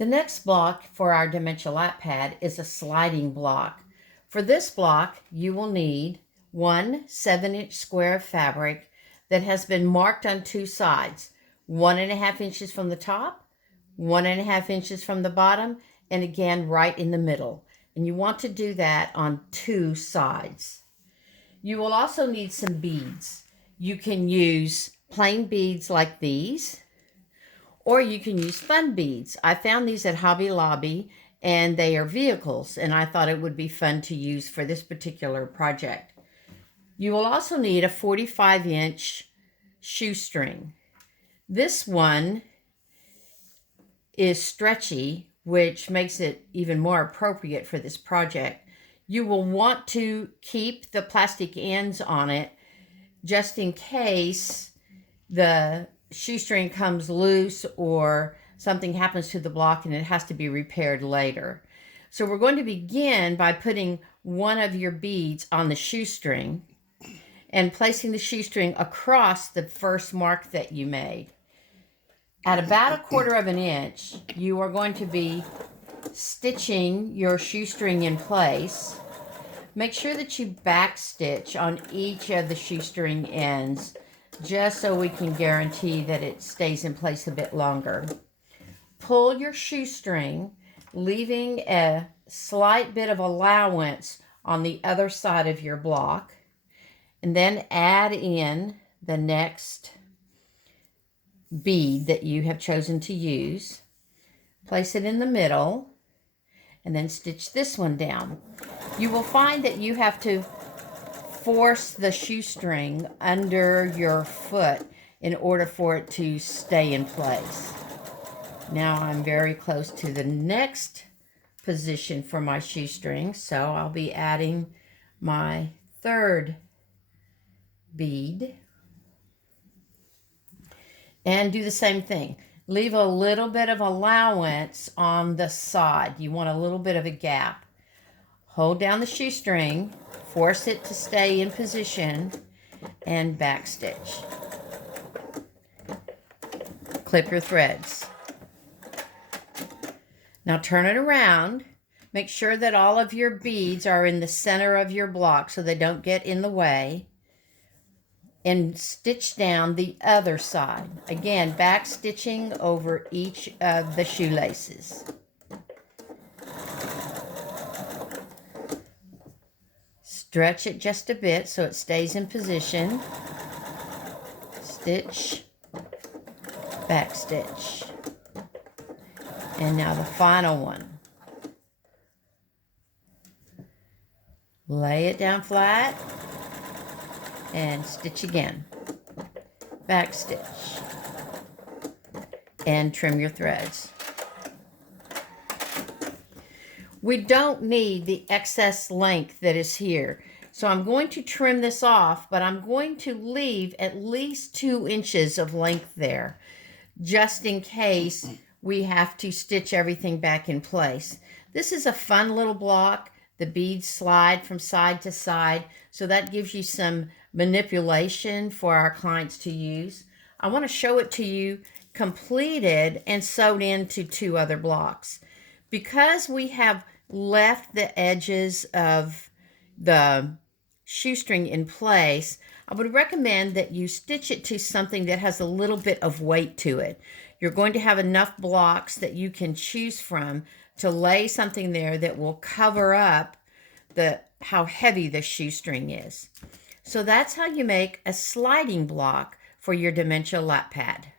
The next block for our Dementia lap pad is a sliding block. For this block, you will need one 7-inch square of fabric that has been marked on two sides, 1.5 inches from the top, 1.5 inches from the bottom, and again right in the middle. And you want to do that on two sides. You will also need some beads. You can use plain beads like these, or you can use fun beads. I found these at Hobby Lobby, and they are vehicles, and I thought it would be fun to use for this particular project. You will also need a 45-inch shoestring. This one is stretchy, which makes it even more appropriate for this project. You will want to keep the plastic ends on it just in case the shoestring comes loose or something happens to the block and it has to be repaired later. So we're going to begin by putting one of your beads on the shoestring and placing the shoestring across the first mark that you made. At about 1/4 inch, you are going to be stitching your shoestring in place. Make sure that you back stitch on each of the shoestring ends, just so we can guarantee that it stays in place a bit longer. Pull your shoestring, leaving a slight bit of allowance on the other side of your block, and then add in the next bead that you have chosen to use. Place it in the middle, and then stitch this one down. You will find that you have to force the shoestring under your foot in order for it to stay in place. Now I'm very close to the next position for my shoestring, so I'll be adding my third bead and do the same thing. Leave a little bit of allowance on the side. You want a little bit of a gap. Hold down the shoestring, force it to stay in position, and backstitch. Clip your threads. Now turn it around. Make sure that all of your beads are in the center of your block so they don't get in the way. And stitch down the other side. Again, back stitching over each of the shoelaces. Stretch it just a bit so it stays in position. Stitch, back stitch. And now the final one. Lay it down flat and stitch again. Back stitch. And trim your threads. We don't need the excess length that is here. So I'm going to trim this off, but I'm going to leave at least 2 inches of length there, just in case we have to stitch everything back in place. This is a fun little block. The beads slide from side to side, so that gives you some manipulation for our clients to use. I want to show it to you completed and sewed into 2 other blocks. Because we have left the edges of the shoestring in place, I would recommend that you stitch it to something that has a little bit of weight to it. You're going to have enough blocks that you can choose from to lay something there that will cover up how heavy the shoestring is. So that's how you make a sliding block for your Dementia lap pad.